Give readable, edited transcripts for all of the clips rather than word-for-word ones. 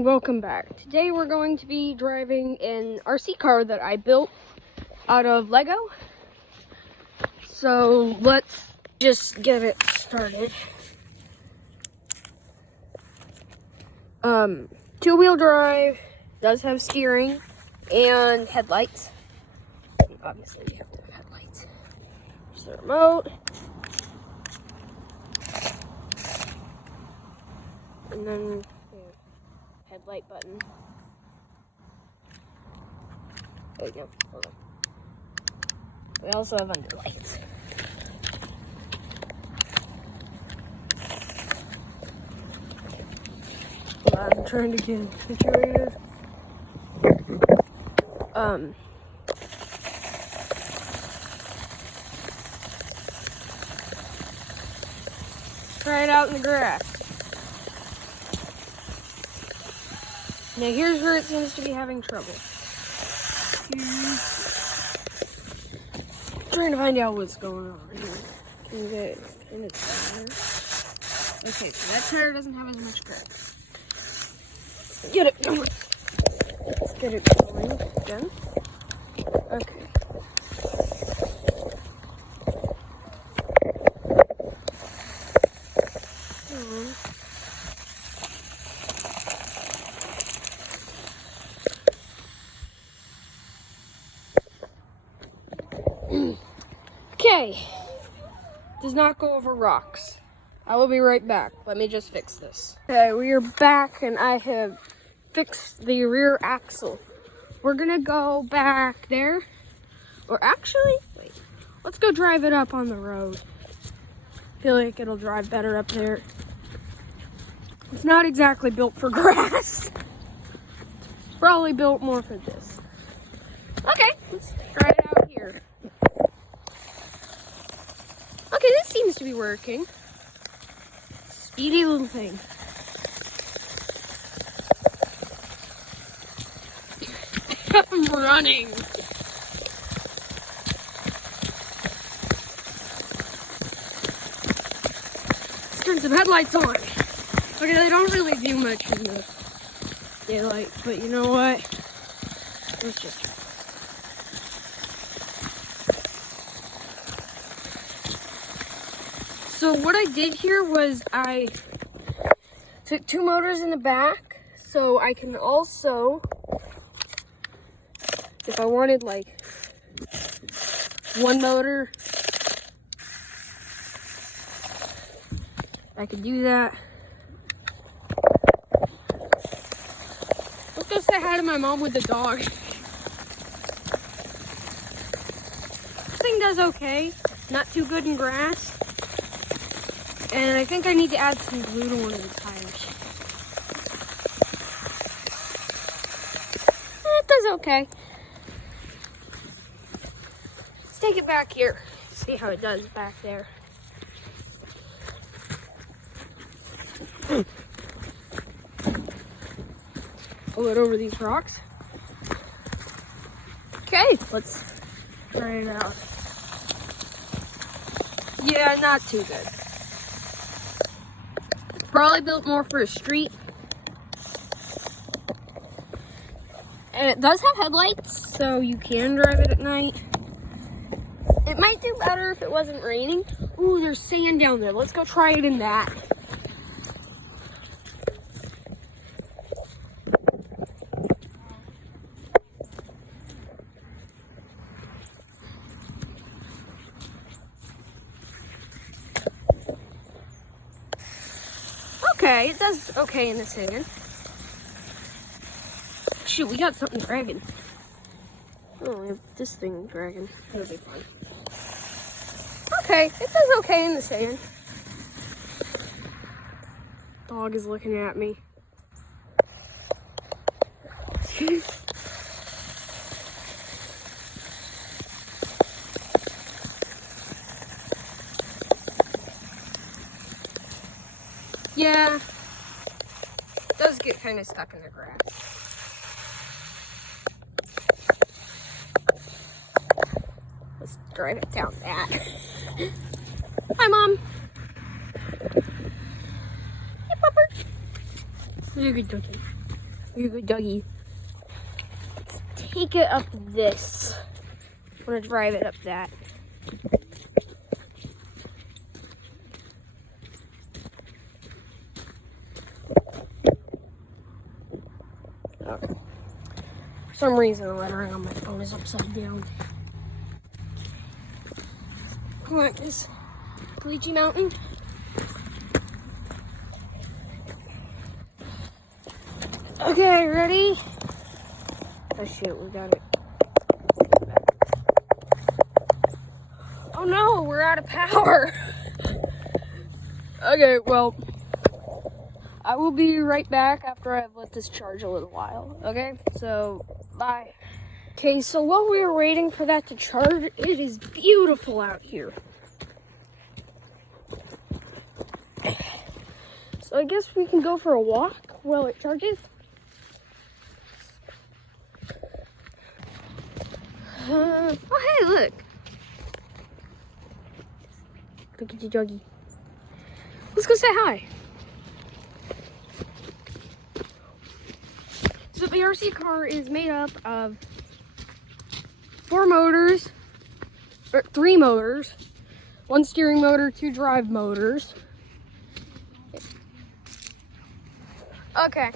and welcome back. Today we're going to be driving an RC car that I built out of Lego. So let's just get it started. Two-wheel drive, does have steering and headlights. Obviously you have to have headlights. There's the remote. And then headlight button. There we go. Hold on. We also have underlights. I'm trying to get situated. Try it out in the grass. Now here's where it seems to be having trouble. Trying to find out what's going on here. Can you get in the tire? Okay, so that tire doesn't have as much grip. Get it going. Let's get it going again. Okay. Okay, does not go over rocks. I will be right back. Let me just fix this. Okay, we are back and I have fixed the rear axle. We're gonna go back there. Or actually, wait, let's go drive it up on the road. I feel like it'll drive better up there. It's not exactly built for grass. It's probably built more for this. Okay, let's try it out here. Okay, this seems to be working. Speedy little thing. I'm running. Let's turn some headlights on. Okay, they don't really do much in the daylight, but you know what? Let's just try. So what I did here was I took two motors in the back, so I can also, if I wanted like one motor, I could do that. Let's go say hi to my mom with the dog. This thing does okay, not too good in grass. And I think I need to add some glue to one of the tires. It does okay. Let's take it back here. See how it does back there. Pull it over these rocks. Okay, let's try it out. Yeah, not too good. Probably built more for a street. And it does have headlights, so you can drive it at night. It might do better if it wasn't raining. Ooh, there's sand down there. Let's go try it in that. Okay, it does okay in the sand. Shoot, we got something dragging. Oh, we have this thing dragging. That'll be fun. Okay, it does okay in the sand. Dog is looking at me. Yeah, it does get kind of stuck in the grass. Let's drive it down that. Hi, Mom. Hey, Pupper. You're a good doggy. You're a good doggy. Let's take it up this. I'm gonna drive it up that. Okay. For some reason, the lettering on my phone is upside down. Climb this Caliche Mountain. Okay, ready? Oh shoot, we got it. Oh no, we're out of power. Okay, well, I will be right back after I've let this charge a little while. Okay, so bye. Okay, so while we were waiting for that to charge, it is beautiful out here. So I guess we can go for a walk while it charges. Oh, hey, look. Look at the doggy. Let's go say hi. So the RC car is made up of 4 motors, or 3 motors, 1 steering motor, 2 drive motors. Okay.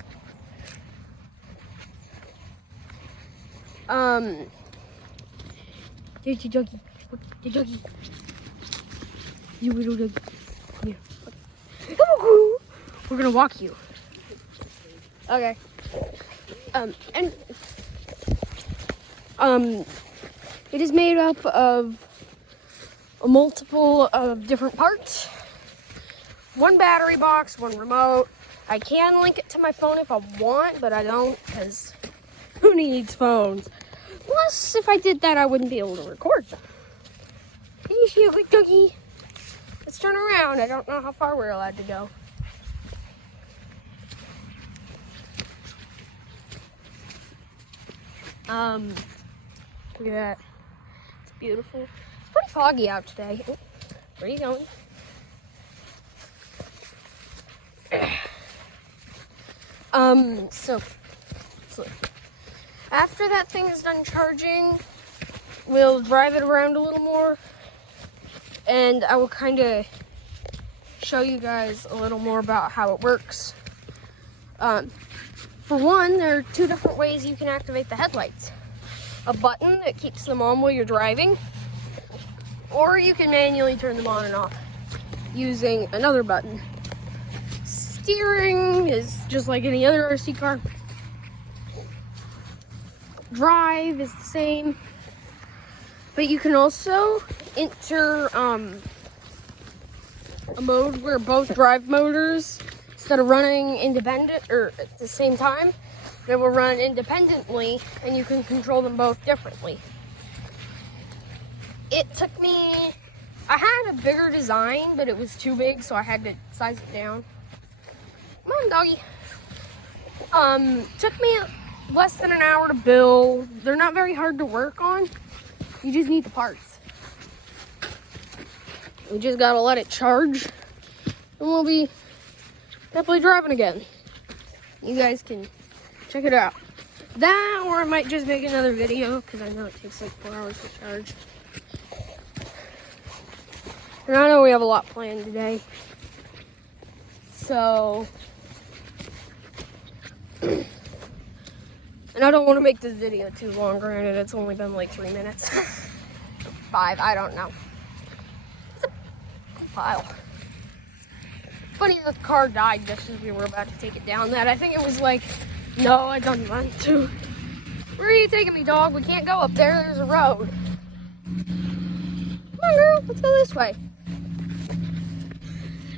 There's the doggy. The doggy. You little doggy. Come here. We're gonna walk you. Okay. It is made up of a multiple of different parts. 1 battery box, 1 remote. I can link it to my phone if I want, but I don't, because who needs phones? Plus, if I did that, I wouldn't be able to record them. Hey, you big doggy. Let's turn around. I don't know how far we're allowed to go. Look at that. It's beautiful. It's pretty foggy out today. Oh, where are you going? So after that thing is done charging, we'll drive it around a little more, and I will kind of show you guys a little more about how it works. For one, there are 2 different ways you can activate the headlights. A button that keeps them on while you're driving, or you can manually turn them on and off using another button. Steering is just like any other RC car. Drive is the same, but you can also enter a mode where both drive motors, instead of running independent or at the same time, they will run independently, and you can control them both differently. It took me, I had a bigger design, but it was too big, so I had to size it down. Come on, doggy. Took me less than an hour to build. They're not very hard to work on. You just need the parts. We just gotta let it charge, and we'll be happily driving again. You guys can check it out. That, or I might just make another video, because I know it takes like 4 hours to charge. And I know we have a lot planned today. So, and I don't want to make this video too long, granted it's only been like 3 minutes. 5, I don't know. It's a pile. Funny the car died just as we were about to take it down. That I think it was like, no, I don't want to. Where are you taking me, dog? We can't go up there. There's a road. Come on, girl. Let's go this way.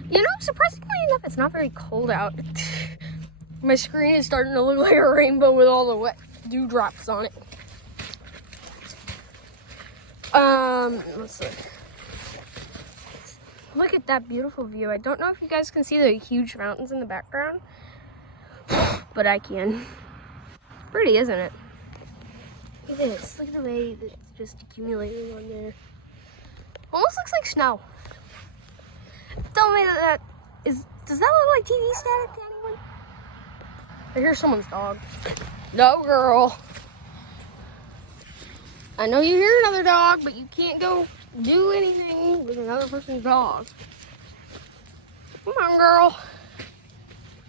You know, surprisingly enough, it's not very cold out. My screen is starting to look like a rainbow with all the wet dewdrops on it. Let's see. Look at that beautiful view. I don't know if you guys can see the huge mountains in the background, but I can. Pretty, isn't it? Look at this. Look at the way that's just accumulating on there. Almost looks like snow. Tell me that is, does that look like TV static to anyone? I hear someone's dog. No, girl. I know you hear another dog, but you can't go do anything with another person's dog. Come on, girl.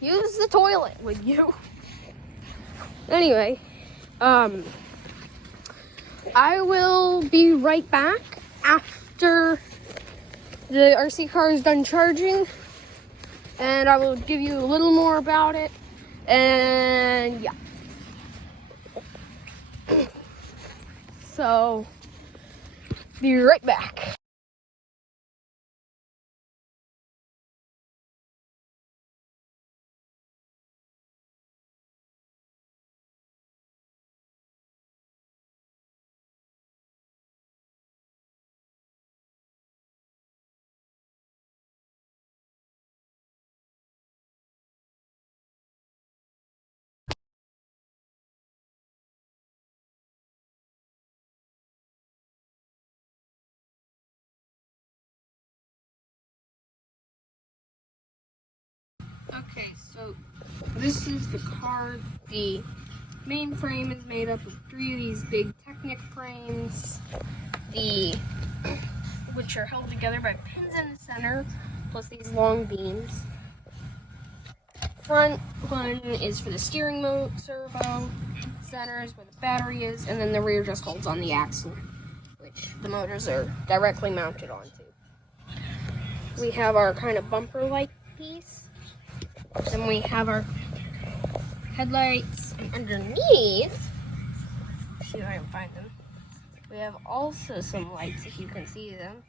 Use the toilet with you. Anyway, I will be right back after the RC car is done charging, and I will give you a little more about it, and yeah. So, be right back. Okay, so this is the car. The main frame is made up of 3 of these big Technic frames, which are held together by pins in the center, plus these long beams. Front one is for the steering servo, center is where the battery is, and then the rear just holds on the axle, which the motors are directly mounted onto. We have our kind of bumper-like piece. Then we have our headlights, and underneath, see if I can find them, we have also some lights, if you can see them.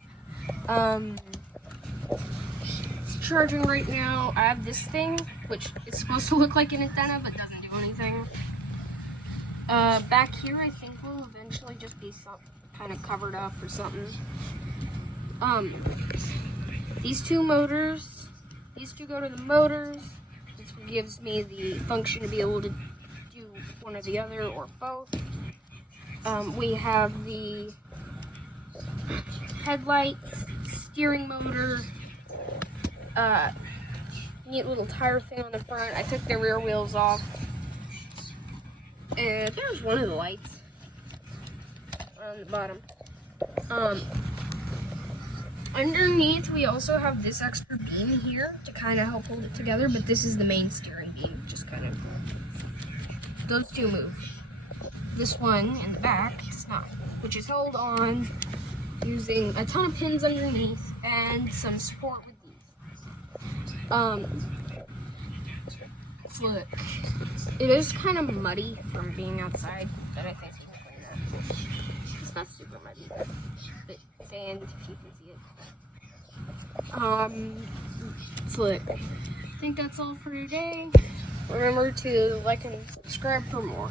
It's charging right now. I have this thing, which is supposed to look like an antenna, but doesn't do anything. Back here, I think will eventually just be some kind of covered up or something. These two go to the motors. This gives me the function to be able to do one or the other or both. We have the headlights, steering motor, neat little tire thing on the front. I took the rear wheels off. And there's one of the lights on the bottom. Underneath, we also have this extra beam here to kind of help hold it together, but this is the main steering beam, just kind of, those two move. This one in the back does not, which is held on using a ton of pins underneath and some support with these. Look, it is kind of muddy from being outside, but I think you can clean that. It's not super muddy, but sand, if you can see it. So look, I think that's all for today. Remember to like and subscribe for more.